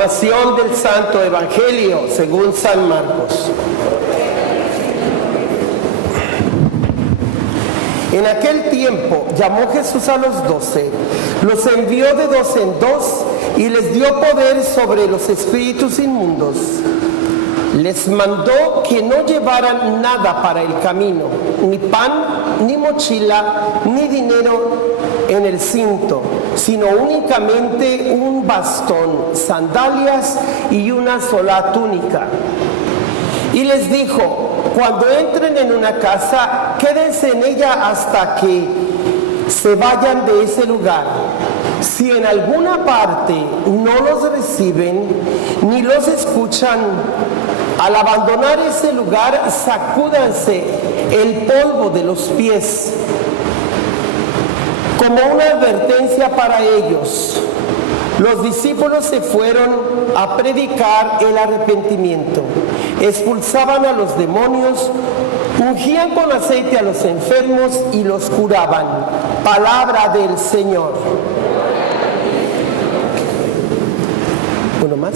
Proclamación del Santo Evangelio según San Marcos. En aquel tiempo llamó Jesús a los 12, los envió de 2 en 2 y les dio poder sobre los espíritus inmundos. Les mandó que no llevaran nada para el camino, ni pan, ni mochila, ni dinero en el cinto, sino únicamente un bastón, sandalias y una sola túnica. Y les dijo: cuando entren en una casa, quédense en ella hasta que se vayan de ese lugar. Si en alguna parte no los reciben ni los escuchan, al abandonar ese lugar, sacúdanse el polvo de los pies como una advertencia para ellos. Los discípulos se fueron a predicar el arrepentimiento, expulsaban a los demonios, ungían con aceite a los enfermos y los curaban. Palabra del Señor. Uno más.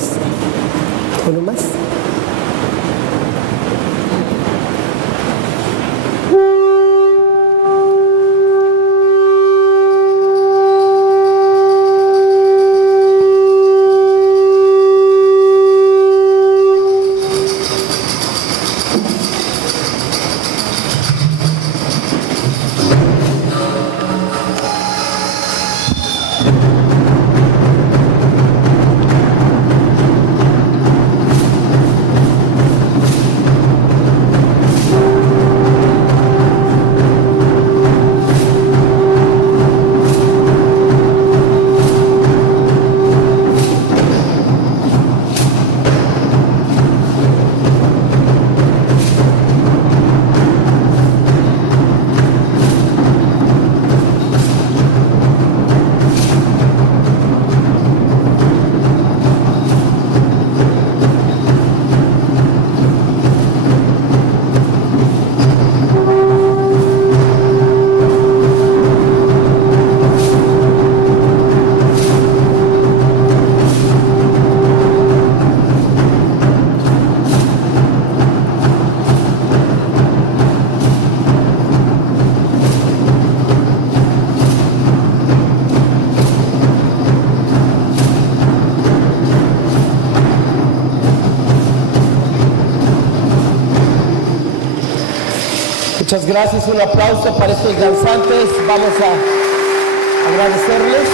Muchas gracias, un aplauso para estos danzantes. Vamos a agradecerles.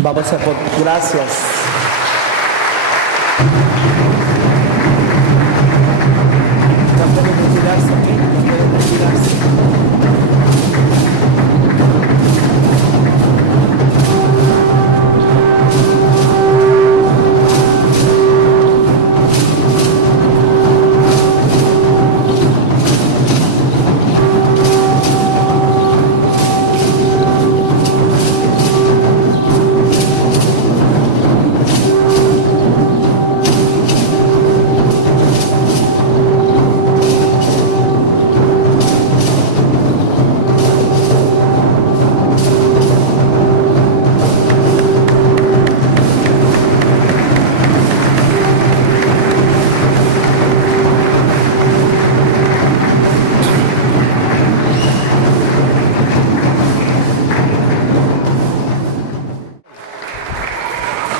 Vamos a por gracias. Ya pueden retirarse aquí, ya pueden retirarse.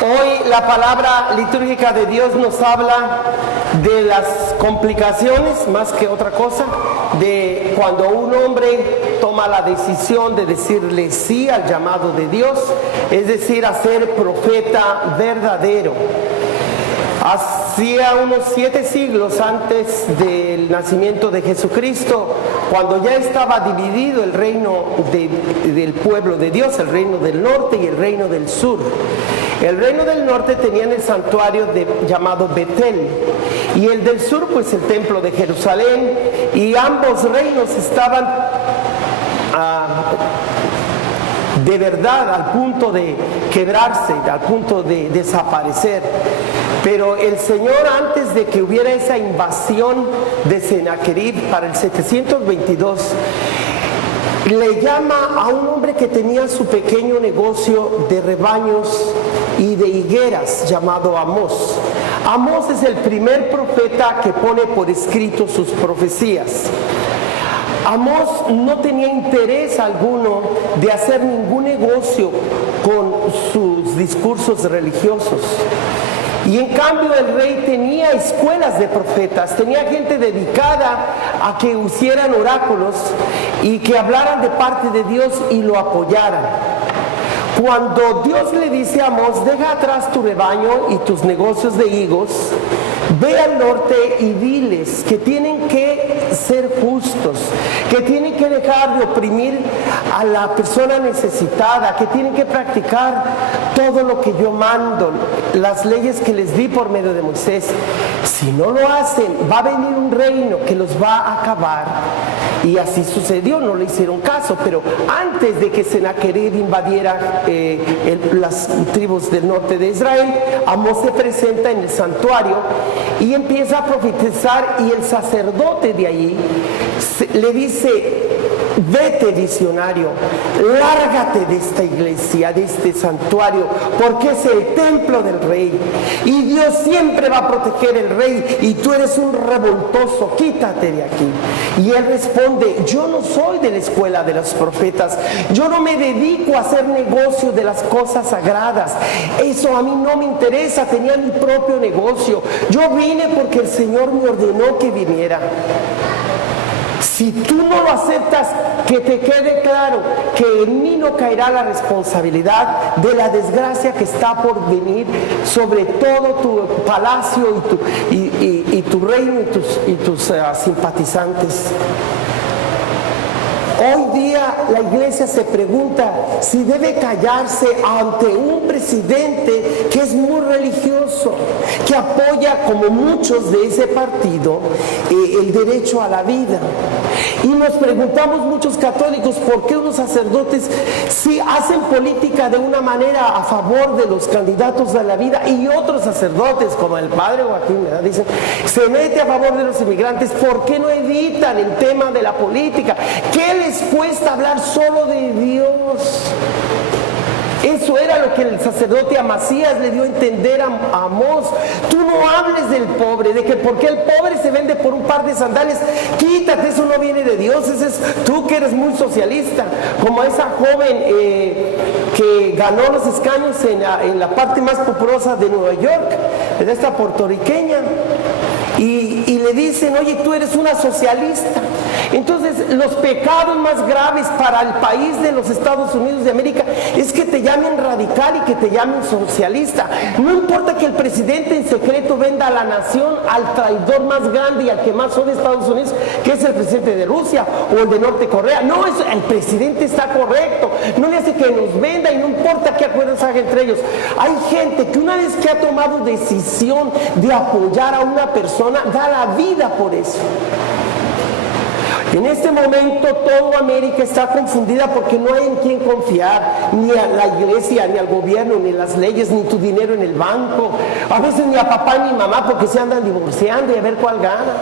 Hoy la palabra litúrgica de Dios nos habla de las complicaciones, más que otra cosa, de cuando un hombre toma la decisión de decirle sí al llamado de Dios, es decir, a ser profeta verdadero, a Hacía unos 7 siglos antes del nacimiento de Jesucristo, cuando ya estaba dividido el reino del pueblo de Dios, el reino del norte y el reino del sur. El reino del norte tenía el santuario llamado Betel, y el del sur pues el templo de Jerusalén, y ambos reinos estaban de verdad al punto de quebrarse, al punto de desaparecer. Pero el Señor, antes de que hubiera esa invasión de Sennacherib para el 722, le llama a un hombre que tenía su pequeño negocio de rebaños y de higueras, llamado Amós. Amós es el primer profeta que pone por escrito sus profecías. Amós no tenía interés alguno de hacer ningún negocio con sus discursos religiosos. Y en cambio el rey tenía escuelas de profetas, tenía gente dedicada a que hicieran oráculos y que hablaran de parte de Dios y lo apoyaran. Cuando Dios le dice a Amós, deja atrás tu rebaño y tus negocios de higos, ve al norte y diles que tienen que ser justos, que tienen que dejar de oprimir a la persona necesitada, que tienen que practicar todo lo que yo mando, las leyes que les di por medio de Moisés. Si no lo hacen, va a venir un reino que los va a acabar. Y así sucedió, no le hicieron caso, pero antes de que Sennacherib invadiera las tribus del norte de Israel, Amós se presenta en el santuario y empieza a profetizar, y el sacerdote de allí le dice: vete, visionario, lárgate de esta iglesia, de este santuario, porque es el templo del rey y Dios siempre va a proteger el rey, y tú eres un revoltoso, quítate de aquí. Y él responde: yo no soy de la escuela de los profetas, yo no me dedico a hacer negocio de las cosas sagradas, eso a mí no me interesa, tenía mi propio negocio, yo vine porque el Señor me ordenó que viniera. Si tú no lo aceptas, que te quede claro que en mí no caerá la responsabilidad de la desgracia que está por venir sobre todo tu palacio y tu reino y tus simpatizantes. Hoy día la iglesia se pregunta si debe callarse ante un presidente que es muy religioso, que apoya, como muchos de ese partido, el derecho a la vida. Y nos preguntamos muchos católicos por qué unos sacerdotes sí hacen política de una manera a favor de los candidatos a la vida, y otros sacerdotes, como el padre Joaquín, ¿verdad?, dicen, se mete a favor de los inmigrantes. ¿Por qué no evitan el tema de la política? ¿Qué les cuesta hablar solo de Dios? Eso era lo que el sacerdote Amasías le dio a entender a Amós. Tú no hables del pobre, de que porque el pobre se vende por un par de sandalias, quítate, eso no viene de Dios. Ese es tú, que eres muy socialista, como esa joven que ganó los escaños en la parte más populosa de Nueva York, de esta puertorriqueña, y le dicen: oye, tú eres una socialista. Entonces, los pecados más graves para el país de los Estados Unidos de América es que te llamen radical y que te llamen socialista. No importa que el presidente en secreto venda a la nación al traidor más grande y al que más odia Estados Unidos, que es el presidente de Rusia o el de Norte Corea. No, el presidente está correcto. No le hace que nos venda, y no importa qué acuerdos haga entre ellos. Hay gente que una vez que ha tomado decisión de apoyar a una persona, da la vida por eso. En este momento toda América está confundida porque no hay en quién confiar, ni a la iglesia, ni al gobierno, ni las leyes, ni tu dinero en el banco. A veces ni a papá ni mamá, porque se andan divorciando y a ver cuál gana.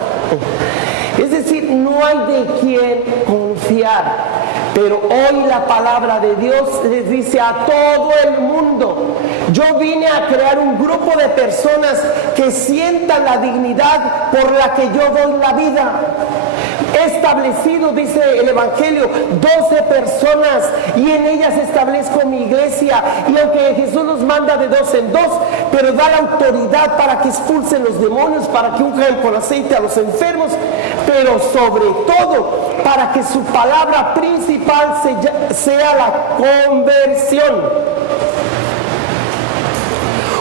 Es decir, no hay de quién confiar. Pero hoy la palabra de Dios les dice a todo el mundo: yo vine a crear un grupo de personas que sientan la dignidad por la que yo doy la vida. He establecido, dice el Evangelio, 12 personas, y en ellas establezco mi iglesia. Y aunque Jesús nos manda de 2 en 2, pero da la autoridad para que expulsen los demonios, para que unjan con aceite a los enfermos, pero sobre todo para que su palabra principal sea la conversión.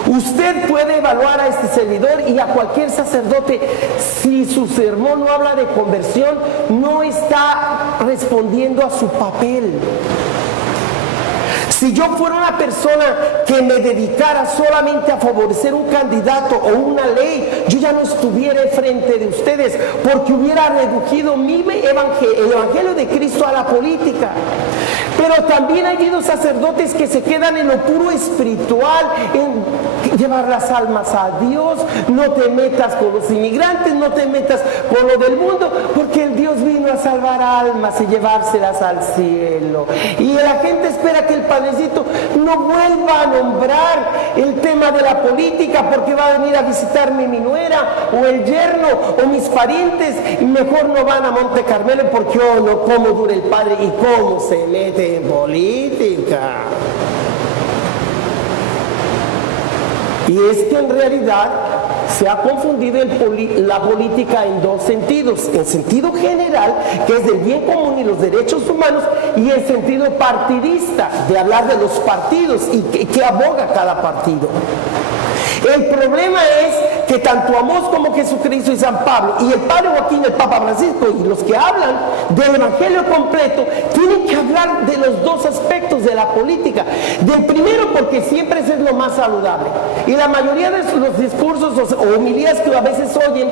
Usted puede evaluar a este servidor y a cualquier sacerdote. Si su sermón no habla de conversión, no está respondiendo a su papel. Si yo fuera una persona que me dedicara solamente a favorecer un candidato o una ley, yo ya no estuviera frente de ustedes, porque hubiera reducido el evangelio de Cristo a la política. Pero también ha habido sacerdotes que se quedan en lo puro espiritual, en llevar las almas a Dios. No te metas con los inmigrantes, no te metas con lo del mundo, porque el Dios vino a salvar almas y llevárselas al cielo. Y la gente espera que el Padrecito no vuelva a nombrar el tema de la política, porque va a venir a visitarme mi nuera o el yerno o mis parientes, y mejor no van a Monte Carmelo, porque no, cómo dura el Padre y cómo se mete en política. Y es que en realidad se ha confundido la política en dos sentidos: en sentido general, que es del bien común y los derechos humanos, y en sentido partidista, de hablar de los partidos y que aboga cada partido. El problema es que tanto Amós como Jesucristo y San Pablo y el Padre Joaquín, el Papa Francisco y los que hablan del Evangelio completo tienen que hablar de los dos aspectos de la política. Del primero, porque siempre es lo más saludable, y la mayoría de los discursos o homilías que a veces oyen,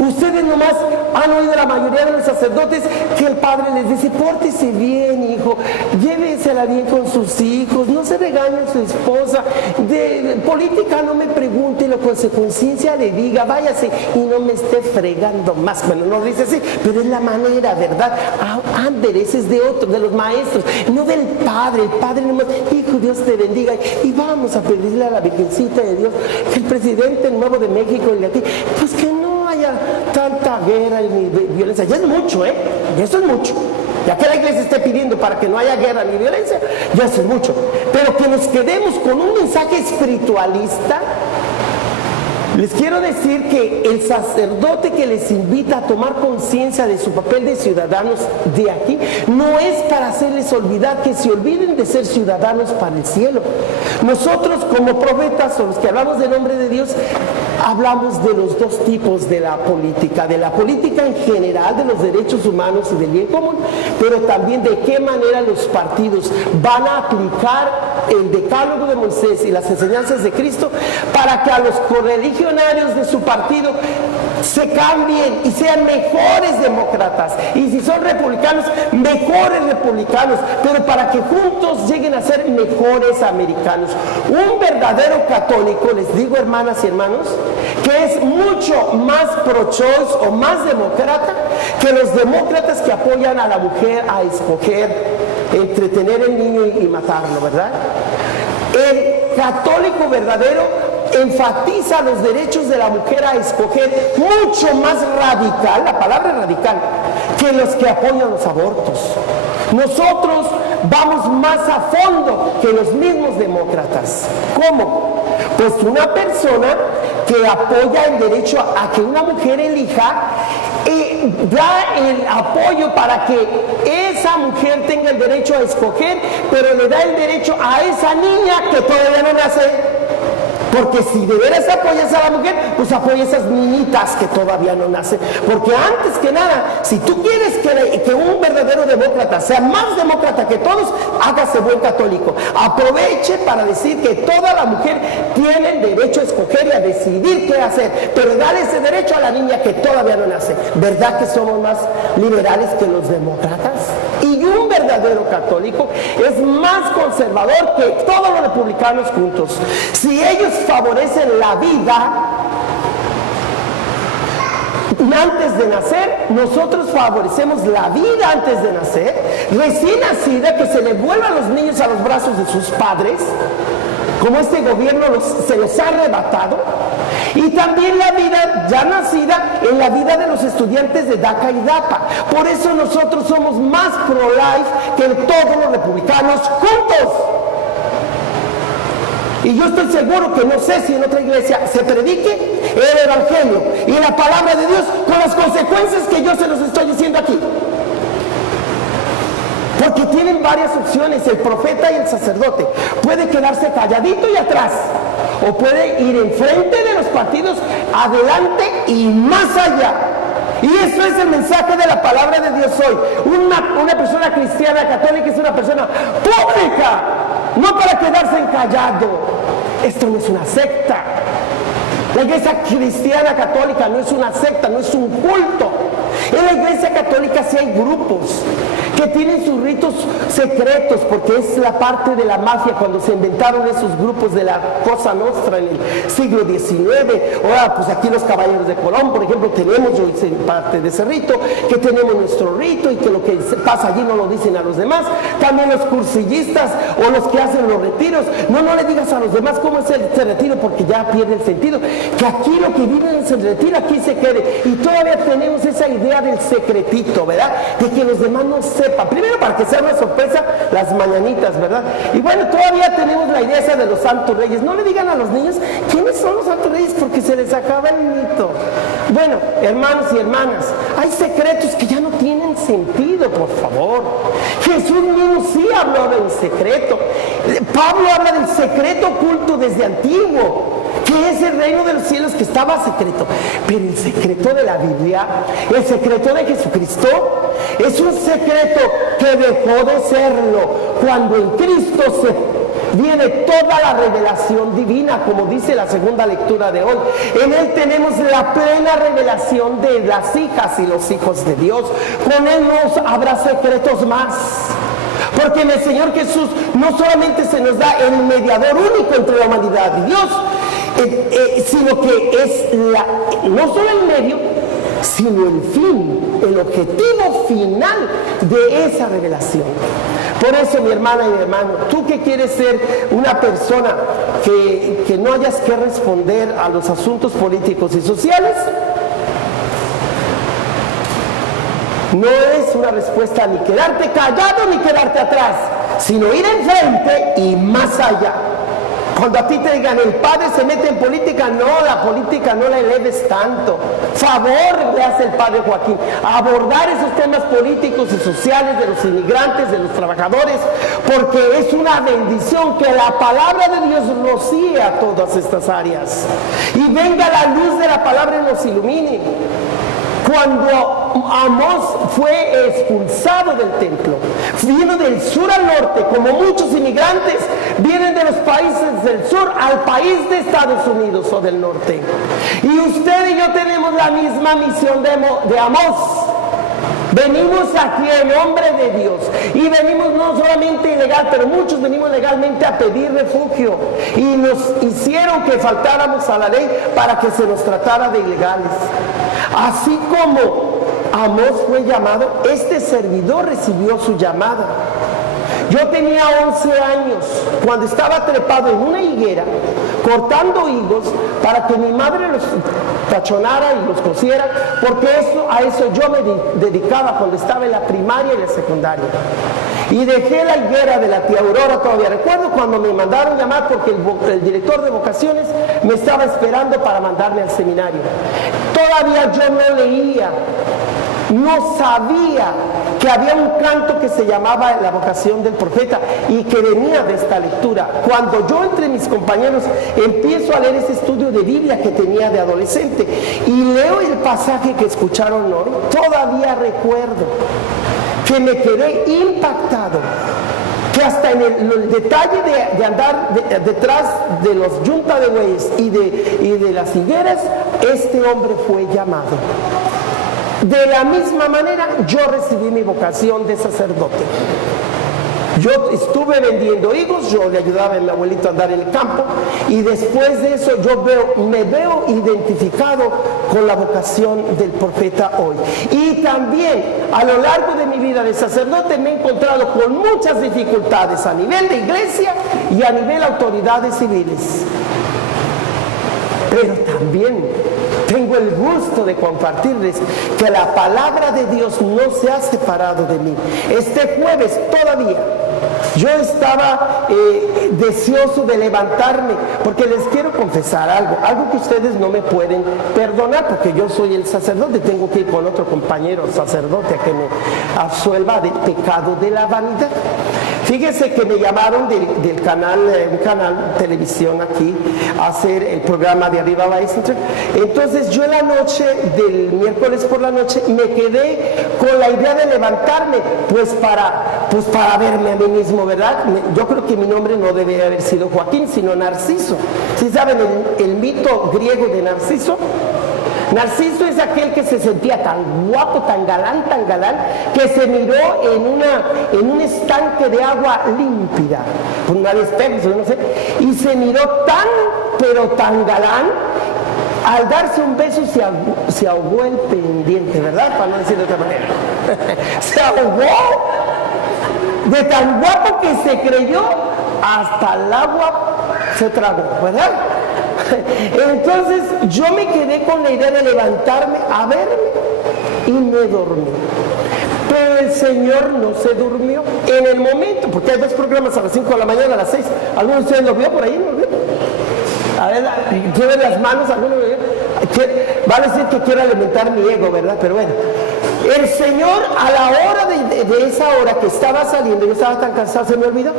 ustedes nomás han oído, la mayoría de los sacerdotes, que el Padre les dice: pórtese bien, hijo, llévesela bien con sus hijos, no se regañe a su esposa, de política no me pregunte, lo con su conciencia le diga, váyase y no me esté fregando más. Bueno, no dice así, pero es la manera, ¿verdad? Ese es de otro, de los maestros, no del Padre. El Padre nomás: hijo, Dios te bendiga, y vamos a pedirle a la Virgencita de Dios que el presidente nuevo de México y de aquí, pues que no haya tanta guerra ni violencia. Ya es mucho, eso es mucho. Ya que la iglesia esté pidiendo para que no haya guerra ni violencia, ya es mucho. Pero que nos quedemos con un mensaje espiritualista. Les quiero decir que el sacerdote que les invita a tomar conciencia de su papel de ciudadanos de aquí, no es para hacerles olvidar que se olviden de ser ciudadanos para el cielo. Nosotros, como profetas, o los que hablamos del nombre de Dios, hablamos de los dos tipos de la política en general, de los derechos humanos y del bien común, pero también de qué manera los partidos van a aplicar el decálogo de Moisés y las enseñanzas de Cristo para que a los correligionarios de su partido se cambien y sean mejores demócratas, y si son republicanos, mejores republicanos, pero para que juntos lleguen a ser mejores americanos. Un verdadero católico, les digo, hermanas y hermanos, que es mucho más pro-choice o más demócrata que los demócratas que apoyan a la mujer a escoger entre tener el niño y matarlo, ¿verdad? El católico verdadero enfatiza los derechos de la mujer a escoger mucho más radical, la palabra radical, que los que apoyan los abortos. Nosotros vamos más a fondo que los mismos demócratas. ¿Cómo? Pues una persona que apoya el derecho a que una mujer elija, da el apoyo para que esa mujer tenga el derecho a escoger, pero le da el derecho a esa niña que todavía no nace. Porque si de veras apoyas a la mujer, pues apoya a esas niñitas que todavía no nacen. Porque antes que nada, si tú quieres que un verdadero demócrata sea más demócrata que todos, hágase buen católico. Aproveche para decir que toda la mujer tiene el derecho a escoger y a decidir qué hacer. Pero dale ese derecho a la niña que todavía no nace. ¿Verdad que somos más liberales que los demócratas? Y un verdadero católico es más conservador que todos los republicanos juntos. Si ellos favorecen la vida antes de nacer, nosotros favorecemos la vida antes de nacer, recién nacida, que se le vuelvan los niños a los brazos de sus padres, como este gobierno se los ha arrebatado, y también la vida ya nacida en la vida de los estudiantes de DACA y DAPA. Por eso nosotros somos más pro-life que todos los republicanos juntos. Y yo estoy seguro que no sé si en otra iglesia se predique el Evangelio y la palabra de Dios con las consecuencias que yo se los estoy diciendo aquí. Porque tienen varias opciones, el profeta y el sacerdote. Puede quedarse calladito y atrás, o puede ir enfrente de los partidos, adelante y más allá. Y eso es el mensaje de la palabra de Dios hoy. Una persona cristiana católica es una persona pública, no para quedarse encallado. Esto no es una secta. La iglesia cristiana católica no es una secta, no es un culto. En la iglesia católica sí hay grupos que tienen sus ritos secretos, porque es la parte de la mafia cuando se inventaron esos grupos de la Cosa Nostra en el siglo XIX. Ahora, pues aquí los Caballeros de Colón, por ejemplo, tenemos, yo hice parte de ese rito, que tenemos nuestro rito y que lo que pasa allí no lo dicen a los demás. También los cursillistas o los que hacen los retiros. No le digas a los demás cómo es ese retiro, porque ya pierde el sentido. Que aquí lo que viven es el retiro, aquí se quede. Y todavía tenemos esa idea del secretito, ¿verdad? De que los demás no sepan. Primero, para que sea una sorpresa, las mañanitas, ¿verdad? Y bueno, todavía tenemos la idea esa de los santos reyes. No le digan a los niños quiénes son los santos reyes, porque se les acaba el mito. Bueno, hermanos y hermanas, hay secretos que ya no tienen sentido, por favor. Jesús mismo sí habló del secreto. Pablo habla del secreto oculto desde antiguo, que es el reino de los cielos que estaba secreto. Pero el secreto de la Biblia, el secreto de Jesucristo, es un secreto que dejó de serlo cuando en Cristo viene toda la revelación divina, como dice la segunda lectura de hoy. En Él tenemos la plena revelación de las hijas y los hijos de Dios. Con Él no habrá secretos más. Porque en el Señor Jesús no solamente se nos da el mediador único entre la humanidad y Dios, sino que es no solo el medio, sino el fin, el objetivo final de esa revelación. Por eso, mi hermana y mi hermano, tú que quieres ser una persona que no hayas que responder a los asuntos políticos y sociales, no es una respuesta ni quedarte callado ni quedarte atrás, sino ir enfrente y más allá. Cuando a ti te digan el padre se mete en política, no, la política no la eleves tanto. Favor le hace el padre Joaquín abordar esos temas políticos y sociales de los inmigrantes, de los trabajadores, porque es una bendición que la palabra de Dios rocíe a todas estas áreas y venga la luz de la palabra y nos ilumine. Cuando Amós fue expulsado del templo, vino del sur al norte, como muchos inmigrantes vienen de los países del sur al país de Estados Unidos o del norte. Y usted y yo tenemos la misma misión de Amós. Venimos aquí en nombre de Dios y venimos no solamente ilegal, pero muchos venimos legalmente a pedir refugio y nos hicieron que faltáramos a la ley para que se nos tratara de ilegales. Así como Amós fue llamado, este servidor recibió su llamada. Yo tenía 11 años cuando estaba trepado en una higuera cortando higos para que mi madre los tachonara y los cociera, porque a eso yo me dedicaba cuando estaba en la primaria y la secundaria. Y dejé la higuera de la tía Aurora, todavía recuerdo cuando me mandaron llamar porque el director de vocaciones me estaba esperando para mandarme al seminario. Todavía yo no leía, no sabía que había un canto que se llamaba La vocación del profeta y que venía de esta lectura. Cuando yo entre mis compañeros empiezo a leer ese estudio de Biblia que tenía de adolescente y leo el pasaje que escucharon hoy, todavía recuerdo que me quedé impactado, que hasta en el detalle de andar detrás de los yunta de bueyes y de las higueras, este hombre fue llamado. De la misma manera, yo recibí mi vocación de sacerdote. Yo estuve vendiendo higos, yo le ayudaba a mi abuelito a andar en el campo y después de eso me veo identificado con la vocación del profeta hoy. Y también a lo largo de mi vida de sacerdote me he encontrado con muchas dificultades a nivel de iglesia y a nivel autoridades civiles. Pero también tengo el gusto de compartirles que la palabra de Dios no se ha separado de mí. Este jueves todavía yo estaba deseoso de levantarme, porque les quiero confesar algo que ustedes no me pueden perdonar, porque yo soy el sacerdote, tengo que ir con otro compañero sacerdote a que me absuelva del pecado de la vanidad. Fíjese que me llamaron del canal, un canal de televisión aquí, a hacer el programa de Arriba Valle Central. Entonces yo en la noche, del miércoles por la noche, me quedé con la idea de levantarme, pues para verme a mí mismo, ¿verdad? Yo creo que mi nombre no debe haber sido Joaquín, sino Narciso. ¿Sí saben el mito griego de Narciso? Narciso es aquel que se sentía tan guapo, tan galán, que se miró en un estanque de agua límpida, con una espejos, no sé, y se miró tan, pero tan galán, al darse un beso se ahogó el pendiente, ¿verdad? Para no decir de otra manera. Se ahogó de tan guapo que se creyó, hasta el agua se tragó, ¿verdad? Entonces yo me quedé con la idea de levantarme a verme y me dormí. Pero el Señor no se durmió en el momento, porque hay dos programas a las 5 de la mañana, a las 6. ¿Alguno de ustedes lo vio por ahí? ¿No lo vio? A ver, lleven las manos, ¿alguno lo vio? Vale decir que quiero alimentar mi ego, ¿verdad? Pero bueno, el Señor a la hora de esa hora que estaba saliendo, yo estaba tan cansado, se me olvidó,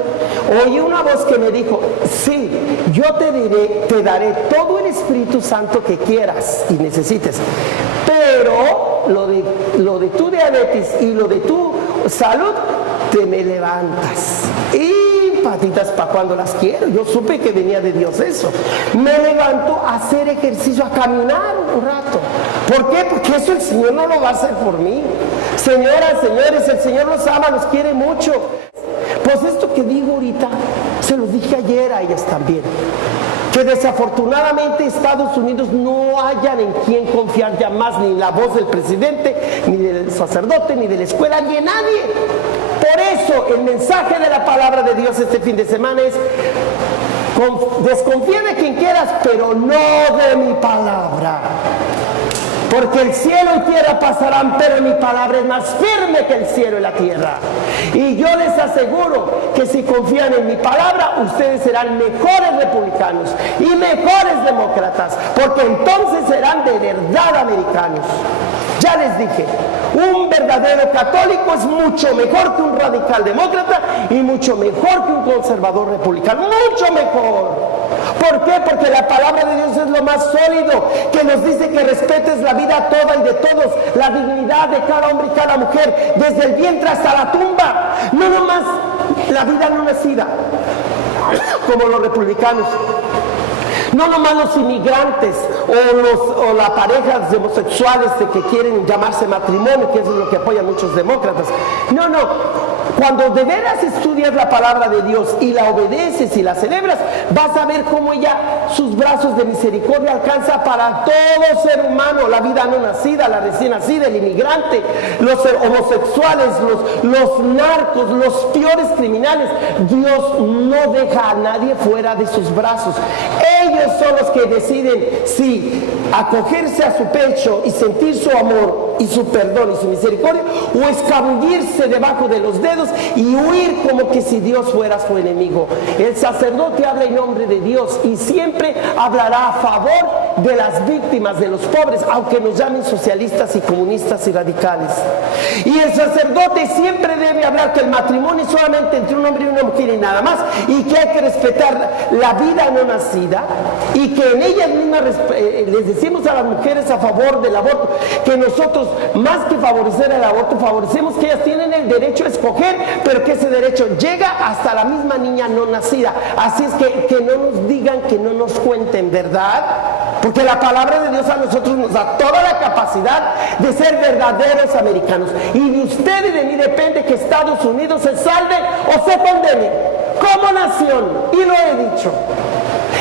oí una voz que me dijo, sí, yo te daré todo el Espíritu Santo que quieras y necesites, pero lo de tu diabetes y lo de tu salud, te me levantas. Y patitas para cuando las quiero. Yo supe que venía de Dios eso. Me levanto a hacer ejercicio, a caminar un rato. ¿Por qué? Porque eso el Señor no lo va a hacer por mí. Señoras, señores, el Señor los ama, los quiere mucho. Pues esto que digo ahorita, se los dije ayer a ellas también. Que desafortunadamente Estados Unidos no hayan en quien confiar ya más, ni en la voz del presidente, ni del sacerdote, ni de la escuela, ni en nadie. Por eso el mensaje de la palabra de Dios este fin de semana es: desconfía de quien quieras, pero no de mi palabra. Porque el cielo y tierra pasarán, pero mi palabra es más firme que el cielo y la tierra. Y yo les aseguro que si confían en mi palabra, ustedes serán mejores republicanos y mejores demócratas, porque entonces serán de verdad americanos. Ya les dije, un verdadero católico es mucho mejor que un radical demócrata y mucho mejor que un conservador republicano. ¡Mucho mejor! ¿Por qué? Porque la palabra de Dios es lo más sólido, que nos dice que respetes la vida toda y de todos, la dignidad de cada hombre y cada mujer, desde el vientre hasta la tumba, no nomás la vida no nacida, como los republicanos. No nomás los inmigrantes o las parejas homosexuales que quieren llamarse matrimonio, que eso es lo que apoyan muchos demócratas. No. Cuando de veras estudias la palabra de Dios y la obedeces y la celebras, vas a ver cómo ella, sus brazos de misericordia alcanza para todo ser humano, la vida no nacida, la recién nacida, el inmigrante, los homosexuales, los narcos, los peores criminales. Dios no deja a nadie fuera de sus brazos. Ellos son los que deciden si acogerse a su pecho y sentir su amor y su perdón y su misericordia, o escabullirse debajo de los dedos y huir como que si Dios fuera su enemigo. El sacerdote habla en nombre de Dios y siempre hablará a favor de las víctimas, de los pobres, aunque nos llamen socialistas y comunistas y radicales. Y el sacerdote siempre debe hablar que el matrimonio es solamente entre un hombre y una mujer y nada más, y que hay que respetar la vida no nacida, y que en ellas mismas les decimos a las mujeres a favor del aborto, que nosotros, más que favorecer el aborto, favorecemos que ellas tienen el derecho a escoger, pero que ese derecho llega hasta la misma niña no nacida. Así es que no nos digan, que no nos cuenten, ¿verdad? Porque la palabra de Dios a nosotros nos da toda la capacidad de ser verdaderos americanos. Y de usted y de mí depende que Estados Unidos se salve o se condene como nación. Y lo he dicho.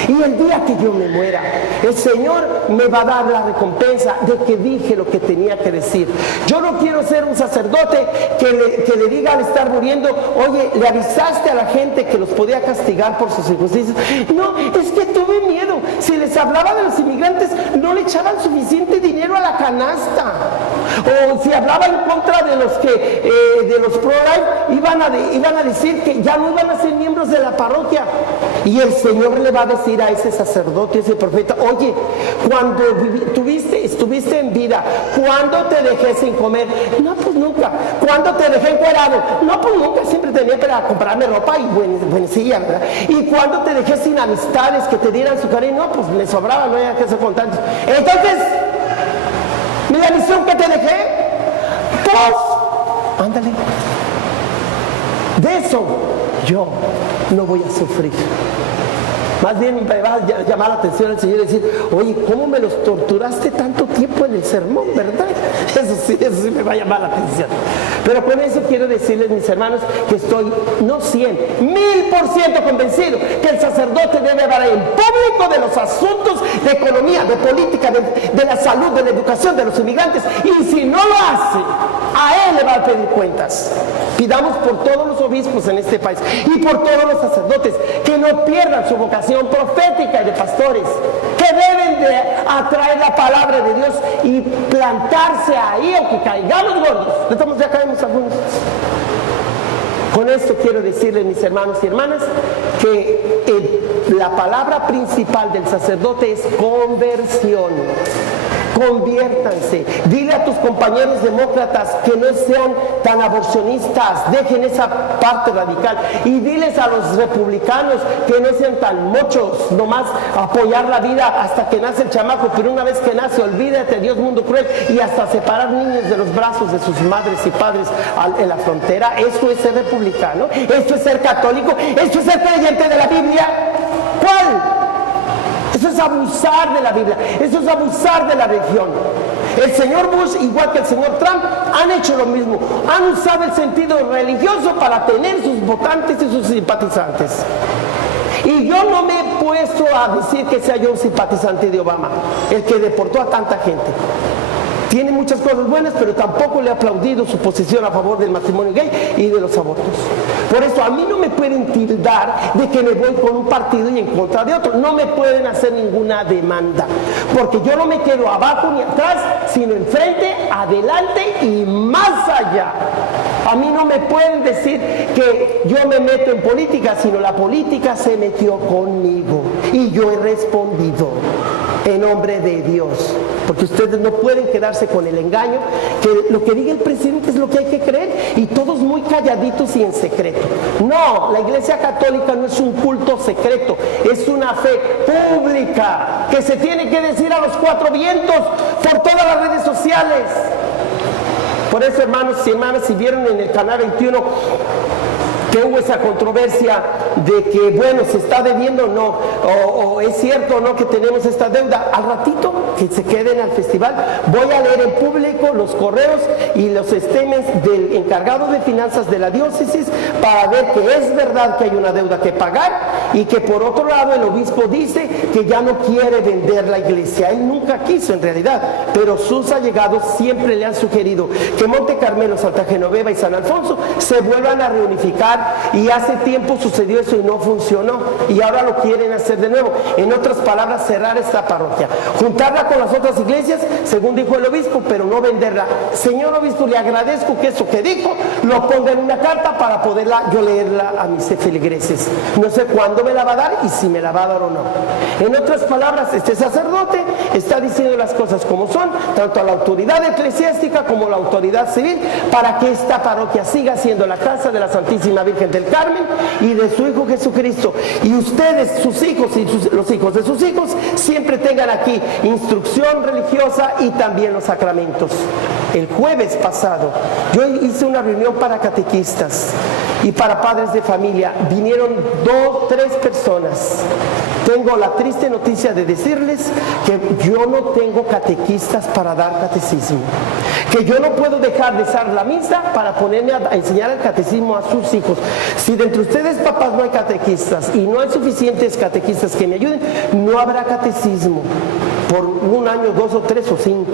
Y el día que yo me muera, el Señor me va a dar la recompensa de que dije lo que tenía que decir. Yo no quiero ser un sacerdote que le diga al estar muriendo: oye, ¿le avisaste a la gente que los podía castigar por sus circunstancias? No, es que tuve miedo. Si les hablaba de los inmigrantes, no le echaban suficiente dinero a la canasta. O si hablaba en contra de los que de los pro-life, iban a decir que ya no iban a ser miembros de la parroquia. Y el Señor le va a decir a ese sacerdote, ese profeta: oye, cuando estuviste en vida, ¿cuándo te dejé sin comer? No, pues nunca. ¿Cuándo te dejé encuerado? No, pues nunca. Siempre tenía para comprarme ropa y buenecilla, ¿verdad? ¿Y cuándo te dejé sin amistades que te dieran su cariño? No, pues me sobraba, no había que ser con tantos. Entonces, la misión que te dejé, pues, ándale. De eso yo no voy a sufrir. Más bien me va a llamar la atención el Señor y decir: oye, ¿cómo me los torturaste tanto tiempo en el sermón, verdad? Eso sí me va a llamar la atención. Pero con eso quiero decirles, mis hermanos, que estoy no 100, 1000% convencido que el sacerdote debe hablar en público de los asuntos de economía, de política, de la salud, de la educación de los inmigrantes. Y si no lo hace, a él le va a pedir cuentas. Pidamos por todos los obispos en este país y por todos los sacerdotes que no pierdan su vocación profética y de pastores, que deben de atraer la palabra de Dios y plantarse ahí, aunque caigamos gordos. Entonces ya caemos algunos. Con esto quiero decirles, mis hermanos y hermanas, que la palabra principal del sacerdote es conversión. Conviértanse. Dile a tus compañeros demócratas que no sean tan aborcionistas, dejen esa parte radical. Y diles a los republicanos que no sean tan mochos, nomás apoyar la vida hasta que nace el chamaco, pero una vez que nace, olvídate, Dios, mundo cruel, y hasta separar niños de los brazos de sus madres y padres en la frontera. Eso es ser republicano, eso es ser católico, eso es ser creyente de la Biblia. ¿Cuál? Eso es abusar de la Biblia, eso es abusar de la religión. El señor Bush, igual que el señor Trump, han hecho lo mismo. Han usado el sentido religioso para tener sus votantes y sus simpatizantes. Y yo no me he puesto a decir que sea yo un simpatizante de Obama, el que deportó a tanta gente. Tiene muchas cosas buenas, pero tampoco le he aplaudido su posición a favor del matrimonio gay y de los abortos. Por eso a mí no me pueden tildar de que me voy con un partido y en contra de otro. No me pueden hacer ninguna demanda, porque yo no me quedo abajo ni atrás, sino enfrente, adelante y más allá. A mí no me pueden decir que yo me meto en política, sino la política se metió conmigo y yo he respondido en nombre de Dios. Porque ustedes no pueden quedarse con el engaño que lo que diga el presidente es lo que hay que creer, y todos muy calladitos y en secreto. No, la Iglesia Católica no es un culto secreto, es una fe pública que se tiene que decir a los cuatro vientos por todas las redes sociales. Por eso, hermanos y hermanas, si vieron en el canal 21 que hubo esa controversia de que, bueno, se está debiendo o no, o es cierto o no que tenemos esta deuda, al ratito que se queden al festival, voy a leer en público los correos y los estemes del encargado de finanzas de la diócesis para ver que es verdad que hay una deuda que pagar, y que por otro lado el obispo dice que ya no quiere vender la iglesia. Él nunca quiso en realidad, pero sus allegados siempre le han sugerido que Monte Carmelo, Santa Genoveva y San Alfonso se vuelvan a reunificar, y hace tiempo sucedió eso y no funcionó, y ahora lo quieren hacer de nuevo. En otras palabras, cerrar esta parroquia, juntarla con las otras iglesias, según dijo el obispo, pero no venderla. Señor obispo, le agradezco que eso que dijo lo ponga en una carta para poderla yo leerla a mis feligreses. No sé cuándo me la va a dar y si me la va a dar o no. En otras palabras, este sacerdote está diciendo las cosas como son, tanto a la autoridad eclesiástica como a la autoridad civil, para que esta parroquia siga siendo la casa de la Santísima Virgen del Carmen y de su Hijo Jesucristo, y ustedes, sus hijos y los hijos de sus hijos, siempre tengan aquí instrucción religiosa y también los sacramentos. El jueves pasado yo hice una reunión para catequistas y para padres de familia. Vinieron 2, 3 personas. Tengo la triste noticia de decirles que yo no tengo catequistas para dar catecismo, que yo no puedo dejar de dar la misa para ponerme a enseñar el catecismo a sus hijos. Si de entre ustedes, papás, no hay catequistas y no hay suficientes catequistas que me ayuden, no habrá catecismo por 1 año, 2 o 3 o 5.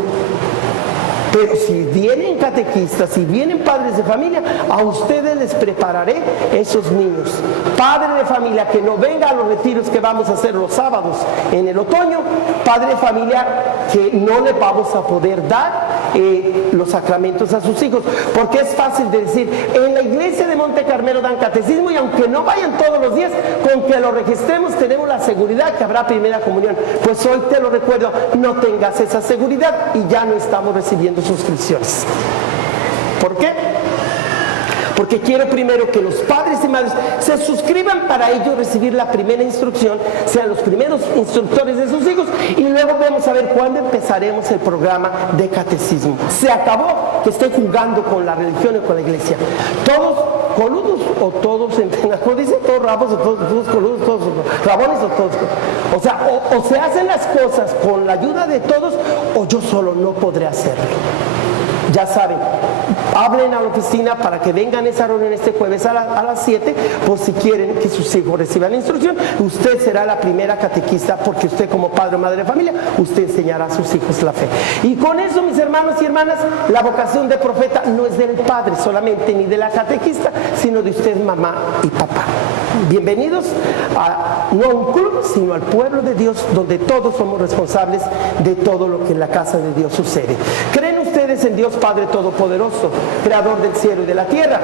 Pero si vienen catequistas, si vienen padres de familia, a ustedes les prepararé esos niños. Padre de familia que no venga a los retiros que vamos a hacer los sábados en el otoño, padre de familia que no le vamos a poder dar los sacramentos a sus hijos, porque es fácil de decir, en la iglesia de Monte Carmelo dan catecismo y aunque no vayan todos los días, con que lo registremos tenemos la seguridad que habrá primera comunión. Pues hoy te lo recuerdo, no tengas esa seguridad y ya no estamos recibiendo suscripciones. ¿Por qué? Porque quiero primero que los padres y madres se suscriban para ellos recibir la primera instrucción, sean los primeros instructores de sus hijos, y luego vamos a ver cuándo empezaremos el programa de catecismo. Se acabó que estén jugando con la religión y con la iglesia. Todos coludos o todos, ¿cómo dice? Todos rabos o todos coludos, todos rabones o todos. O sea, o se hacen las cosas con la ayuda de todos o yo solo no podré hacerlo. Ya saben, hablen a la oficina para que vengan a esa reunión este jueves a las 7, por si quieren que sus hijos reciban la instrucción. Usted será la primera catequista porque usted como padre o madre de familia, usted enseñará a sus hijos la fe. Y con eso, mis hermanos y hermanas, la vocación de profeta no es del padre solamente, ni de la catequista, sino de usted, mamá y papá. Bienvenidos no a un club, sino al pueblo de Dios, donde todos somos responsables de todo lo que en la casa de Dios sucede. ¿Creen ustedes en Dios Padre Todopoderoso, Creador del cielo y de la tierra?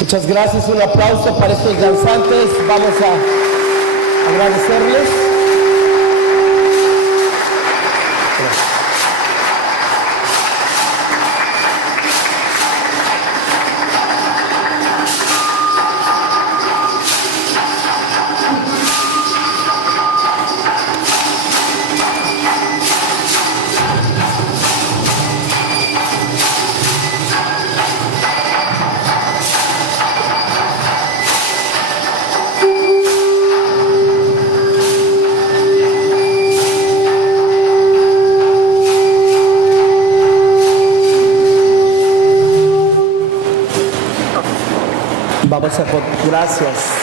Muchas gracias, un aplauso para estos danzantes, vamos a agradecerles. Vamos a... Gracias.